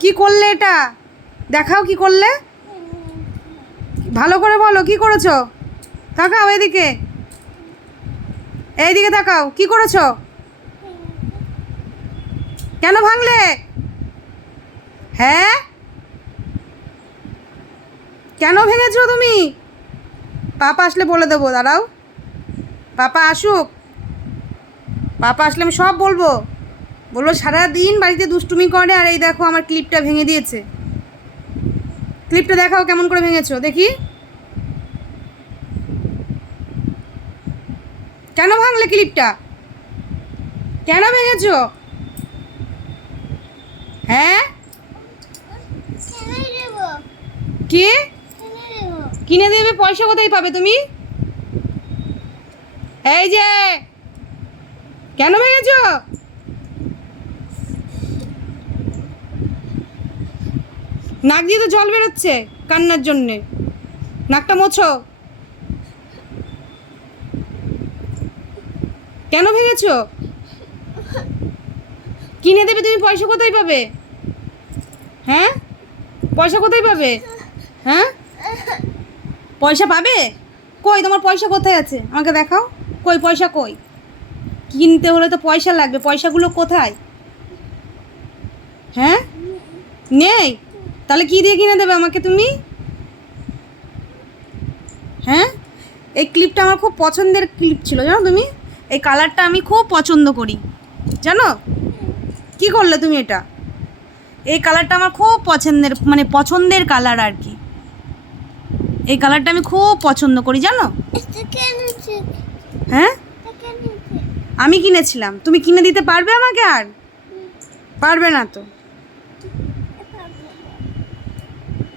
কি করলে এটা? দেখাও কি করলে, ভালো করে বলো কি করেছো। তাকাও এদিকে, এইদিকে তাকাও, কি করেছো? কেন ভাঙলে? হ্যাঁ, কেন ভেঙেছো তুমি? পাপা আসলে বলে দেবো, দাঁড়াও। পাপা আসুক, পাপা আসলে আমি সব বলবো। বলবো সারাদিন বাড়িতে দুষ্টুমি করে, আর এই দেখো আমার ক্লিপটা ভেঙে দিয়েছে। ক্লিপটা দেখাও কেমন করে ভেঙেছো দেখি। কেন ভাঙলে ক্লিপটা? কেন ভেঙেছো? হ্যাঁ, কি কিনে দেবে? পয়সা কোথায় পাবে তুমি? এই যে, কেন ভেঙেছো? নাক দিয়ে তো জল বেরোচ্ছে কান্নার জন্যে, নাকটা মোছো। কেন ভেঙেছো? কিনে দেবে তুমি, পয়সা কোথায় পাবে? হ্যাঁ, পয়সা কোথায় পাবে? হ্যাঁ, পয়সা পাবে? কই তোমার পয়সা কোথায় আছে আমাকে দেখাও। কই পয়সা কই? কিনতে হলে তো পয়সা লাগবে, পয়সাগুলো কোথায়? হ্যাঁ, নেই? তাহলে কি দিয়ে কিনে দেবে আমাকে তুমি? হ্যাঁ, এই ক্লিপটা আমার খুব পছন্দের ক্লিপ ছিল, জানো তুমি? এই কালারটা আমি খুব পছন্দ করি, জানো? কি করলে তুমি এটা? এই কালারটা আমার খুব পছন্দের, মানে পছন্দের কালার আর কি। এই কালারটা আমি খুব পছন্দ করি, জানো? হ্যাঁ, আমি কিনেছিলাম। তুমি কিনে দিতে পারবে আমাকে? আর পারবে না তো।